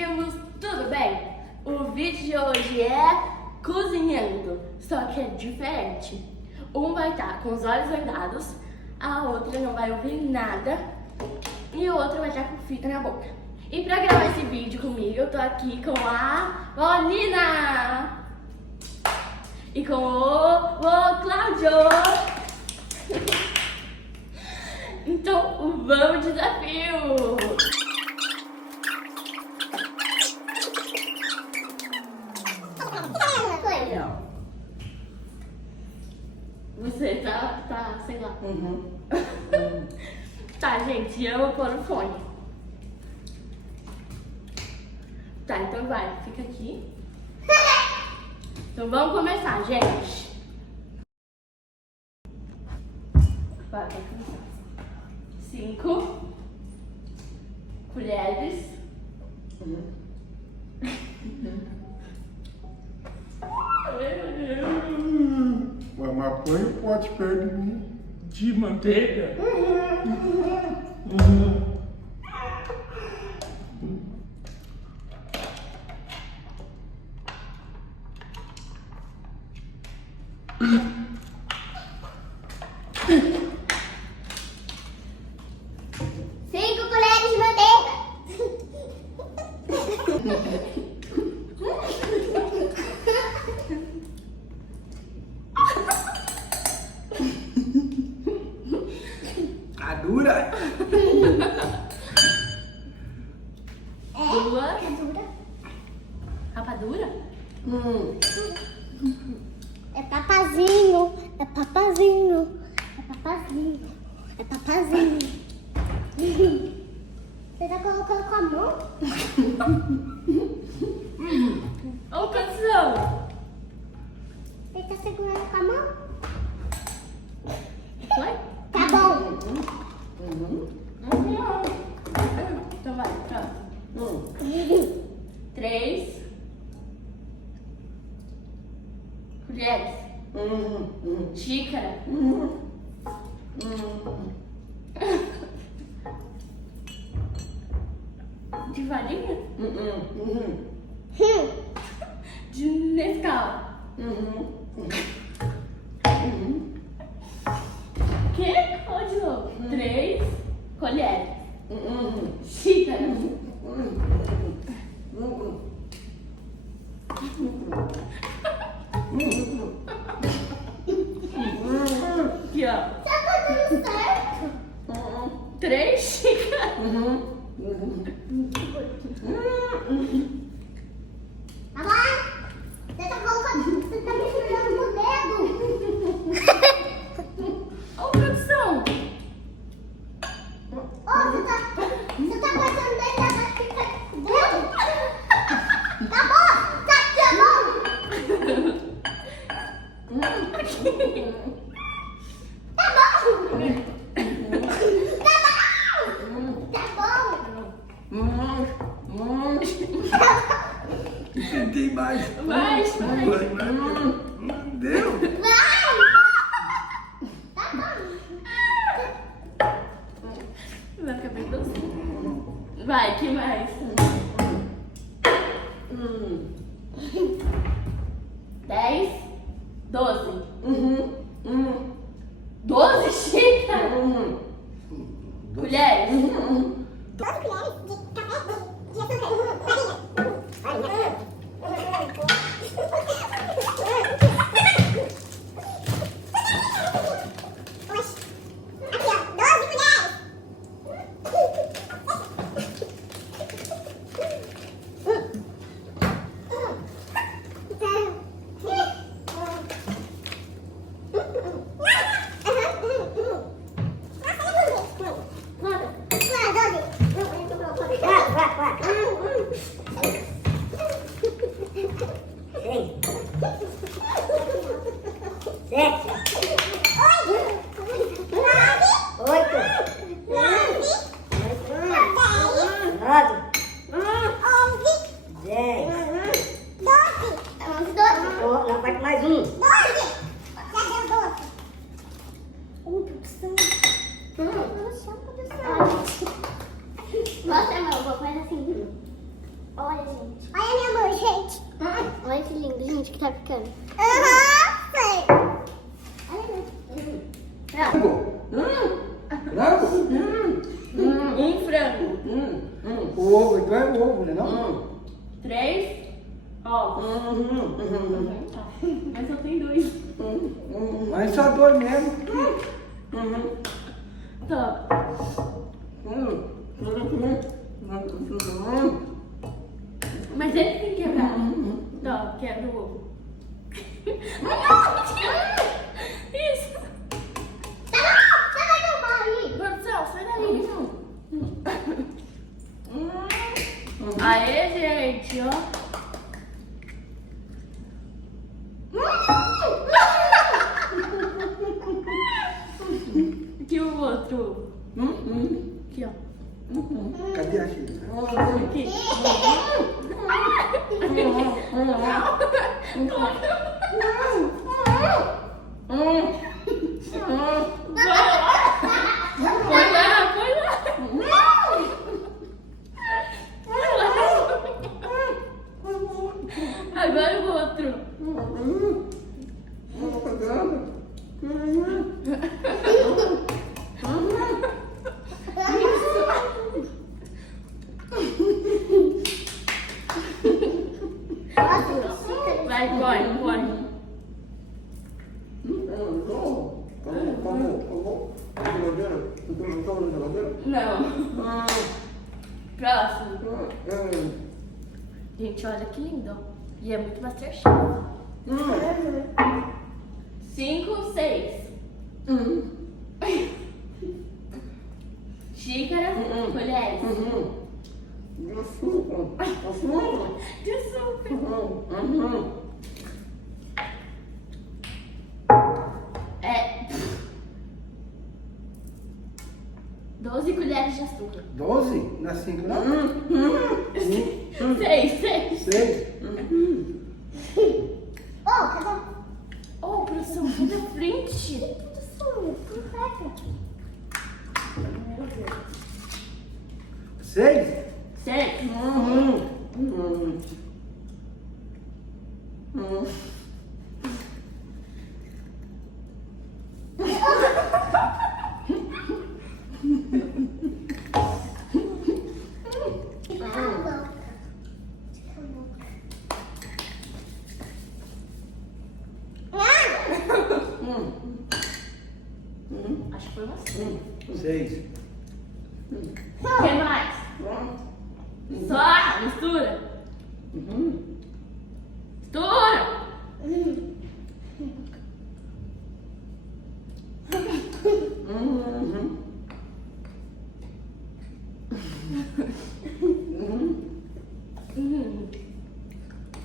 primos, tudo bem? O vídeo de hoje é cozinhando, só que é diferente. Um vai estar com os olhos vendados, a outra não vai ouvir nada e o outro vai estar com fita na boca. E pra gravar esse vídeo comigo, eu tô aqui com a Olina e com o Cláudio. Então, vamos ao desafio! Você tá, sei lá. Tá, gente, eu vou pôr o fone. Tá, então vai, fica aqui. Então vamos começar, gente. Vai começar. 5 colheres. Mas põe o pote perto de mim. De manteiga? Cinco colheres de manteiga. Tá dura? Duas. Dura. Rapadura? É papazinho. É papazinho. É papazinho. É papazinho. Você tá colocando com a mão? Ô, canção! Ele tá segurando com a mão? Foi? Tá bom. Então vai, próximo. 3 colheres. Xícara. De farinha? De Nescau. Que? Ou de novo? 3 colheres. Xícara. Aqui, ó. Tá tudo certo? 3 xícaras. Agora, você tá colocando. Você tá misturando com o dedo. Ô, produção. Ô, você tá cortando o dedo da fica dedo. Tá bom? Tá aqui a mão. Tá bom. Tem mais. Vai. Deu? Vai ficar bem docinho. Vai, que mais? 10, 12. 12 xícaras. Colheres. 12 colheres de café de açúcar, farinha. Aqui, ó, 12 colheres. Mais um. 12! Já deu 12. Produção. Produção. Mostra a mão, vou fazer assim. Olha, gente. Olha minha mão, gente. Olha que lindo, gente, que tá ficando. Sei. Olha, Frango. Frango. Um frango. O ovo, então é ovo, né? Não? 3 ovos. Tá. Mas só tem 2. Mas só 2 mesmo. Tá. Mas ele tem que quebrar. Tá, quebra o ovo. Isso. Sai daí. Produção, sai daí. Aê, gente, ó. Aqui o outro. Aqui, ó. Cadê a xícara? Aqui. Põe lá, põe lá. Agora o outro. Vai, põe. Não. Próximo. Gente, olha que lindo. E é muito Masterchef. 5, 6. Xícara, colheres. De suco. É 12 colheres de açúcar. 12? Não é 5, não? 6. 6. Cadê? Oh, produção, sai da frente. Produção, não pega. 6? 6. Acho que foi você. 6. O que mais? Só, mistura. Mistura.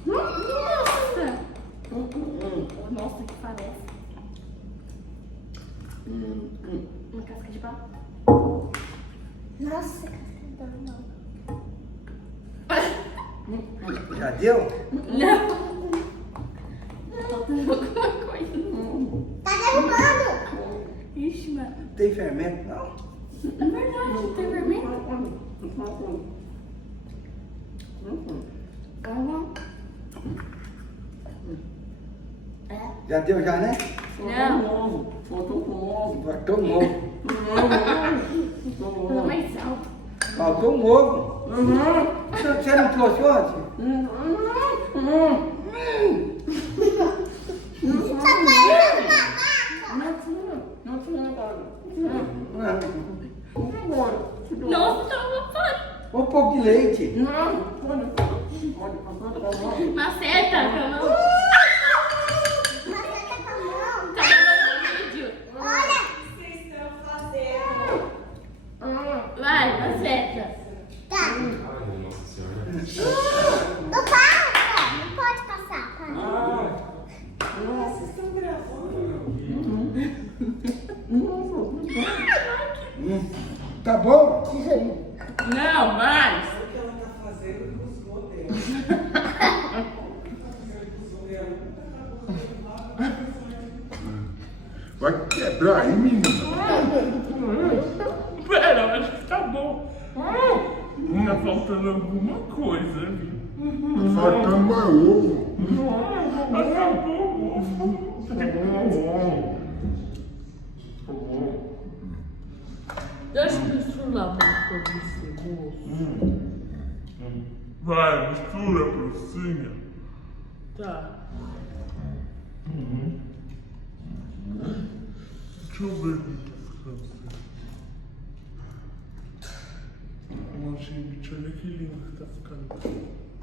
Nossa. Nossa, que parece. Uma casca de pau. Nossa, casca de pau. Já deu? Não. Faltando alguma coisa. Tá derrubando. Ixi, mano. Tem fermento? Não? É verdade, não tem vermelho. É. Já deu já, né? Não. Faltou um ovo. Fala mais alto. Faltou um ovo. Você não trouxe ontem? Nossa, tá uma fã. Um pouco de leite. Maceta, calma. Maceta com a mão. Tá gravando o vídeo. Olha. Vocês estão fazendo? Vai, maceta. Tá. Ai, nossa senhora. Não passa. Não pode passar. Para. Vocês estão gravando? Tá bom? Não, mais. O que ela tá fazendo com os dela. Vai quebrar aí, menina. Pera, acho que tá bom. Hum. Tá faltando alguma coisa, viu? Tá faltando mais ovo. Acabou o ovo. Deixa eu misturar uma coisa desse moço. Vai, mistura por cima. Tá. Deixa eu ver aqui. Ô, gente, olha que lindo que tá ficando.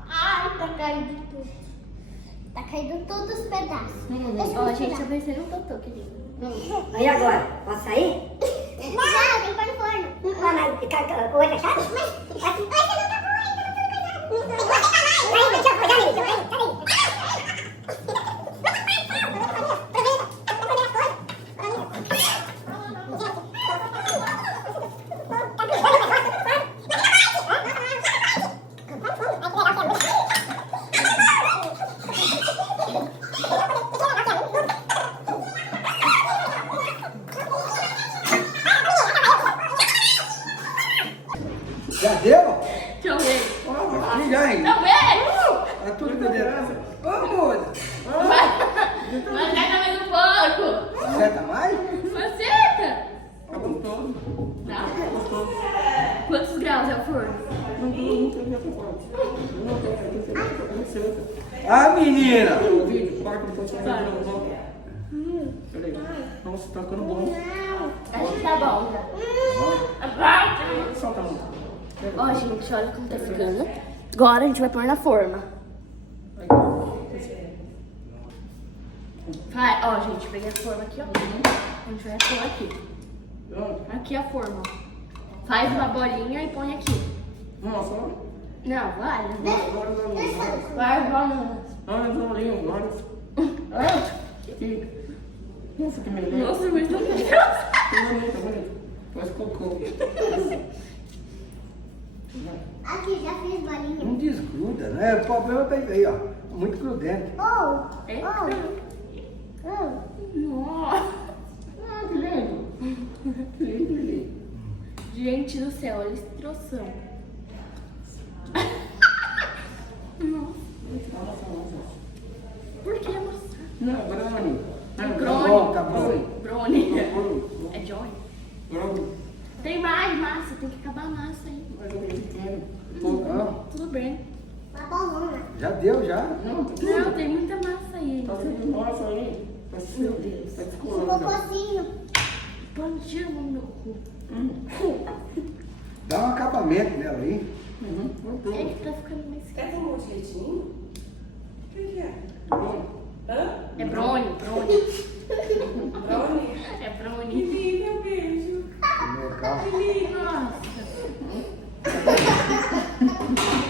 Ai, tá caindo tudo. Tá caindo todos os pedaços. Deixa eu Ó, gente, tirar. tá parecendo um totô, querido. Aí agora, posso sair? Não, tem que pôr no forno. Mas o olho fechado? Mas você não tá bom ainda, não foi coisa. Aí, deixa eu pegar ali, deixa eu pegar. Já deu? Deixa eu ver. Aqui já, hein? Também! É tudo liderança. Ô, moça. Mas já tá mais um pouco. Acerta mais? Acerta! Tá bom todo. Não. Quantos graus é o forno? Ah, menina! Nossa, tá ficando bom. Acho que tá bom já. Agora! Solta a mão. Ó, gente, olha como tá ficando. Agora a gente vai pôr na forma. Vai, ó, gente, peguei a forma aqui, ó. A gente vai pôr aqui. Aqui a forma. Faz uma bolinha e põe aqui. Nossa, Não, vai, né? agora não. Vai, vamos. Olha, Jolinho, agora. Nossa, que melhor. Nossa, mas tá muito Tá bonito. Faz cocô. Aqui, já fiz bolinha. Não desgruda, né? O problema tá aí, ó. Muito grudento. Oh, É? oh. Nossa. Que lindo. Que lindo, que lindo. Gente do céu, olha esse troção. Nossa. Por que, moça? Não, Brownie. Brownie. Tá bom. Brownie. É Johnny? Brownie. Tem mais massa, tem que acabar a massa aí. Mais ou menos pequeno. Não, Tudo bem. Tá bom, né? já deu, já. Não, tá Não, tem muita massa aí. Tá sendo nossa aí. Tá Meu Deus. Tá Um descolando. cocôzinho. Põe tiro no meu cu. Dá um acabamento nela aí. É que tá ficando mais Quer esquisito. tomar um jeitinho? O que é? Hã? É Brownie. Brownie? É Que Brownie. lindo, um beijo. Legal. Nossa.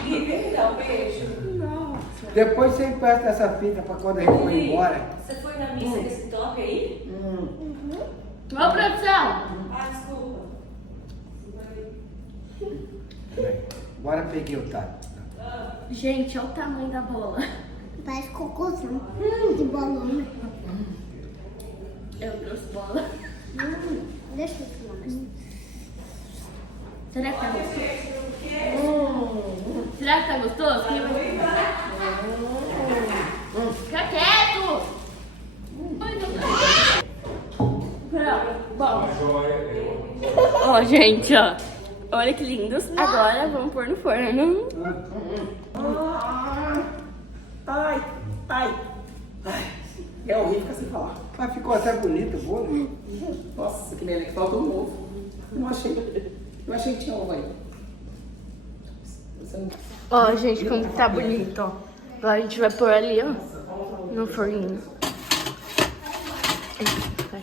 Lívia, me dá um beijo. Nossa. Depois você empresta essa fita pra quando a gente for embora. Você foi na missa desse top aí? Ô, produção. Ah, desculpa. Agora peguei o tato. Gente, olha o tamanho da bola. Parece cocôzão. De bolão. Eu trouxe bola. Deixa eu filmar mais. Será que tá gostoso? Será que tá gostoso? Quem vai... Fica quieto! Ai, não tá. Bom. Ó, gente, ó. Olha que lindos. Agora vamos pôr no forno. Ai, ai. Ai. É horrível ficar sem falar. Mas ficou até bonito o bolo. Nossa, que neném, que falta um ovo. Eu achei que tinha ovo aí. Você não... Ó, gente, como tá bonito, ó. Agora a gente vai pôr ali, ó. No forninho. Vai.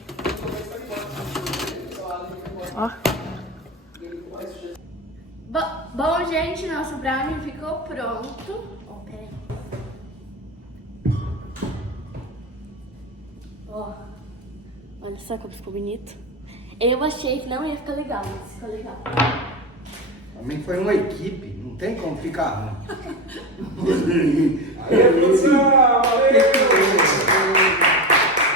Ó. Bom, gente, nosso brownie ficou pronto. Ó, peraí. Ó. Olha só como ficou bonito. Eu achei que não ia ficar legal, mas ficou legal. Também foi uma equipe, não tem como ficar ruim. Aí, produção!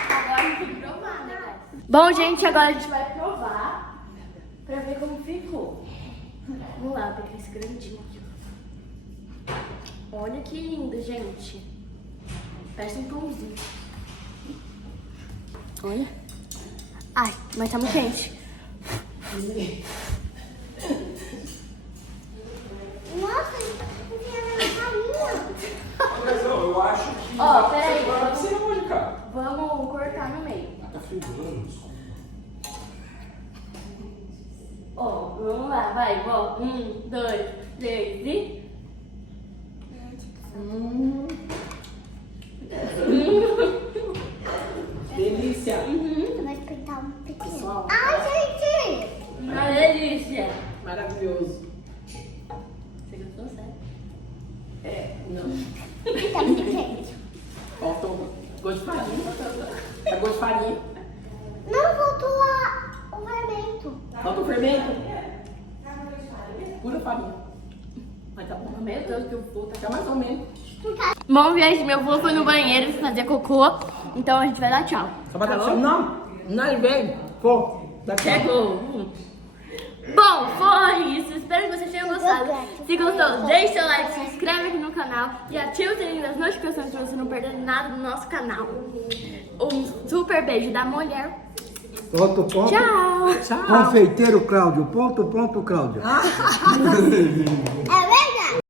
Agora a gente tem que provar, né, guys? Bom, gente, agora a gente vai provar pra ver como ficou. Vamos lá, pegar esse grandinho aqui. Olha que lindo, gente. Parece um pãozinho. Olha. Ai, mas tá muito quente. Nossa, eu vi a minha carinha. Mas eu acho que. Ó, peraí. Vai pra você onde, cara? Vamos cortar no meio. Tá filmando. Ó, vamos lá, vai, ó. 1, 2, 3 e... Delícia. Eu vou espetar um pequeno. Pessoal, Ai, gente. Uma delícia. maravilhoso. Você gostou, sério? É, não. Tá muito quente. Falta gosto de farinha. Tá gosto de farinha. Não voltou o fermento. Falta o fermento. Pura farinha. Mas tá bom. Meu Deus, que eu vou Tá mais ou menos. Bom, gente, meu avô foi no banheiro fazer cocô, então a gente vai dar tchau. Só vai dar não. Não, ele veio. Pô, daqui. Chegou. Bom, foi isso. Espero que vocês tenham gostado. Se gostou, deixe seu like, se inscreve aqui no canal e ative o sininho das notificações para você não perder nada do nosso canal. Um super beijo da mulher. Ponto, ponto. Tchau. Confeiteiro Cláudio. Ponto, ponto, Cláudio. É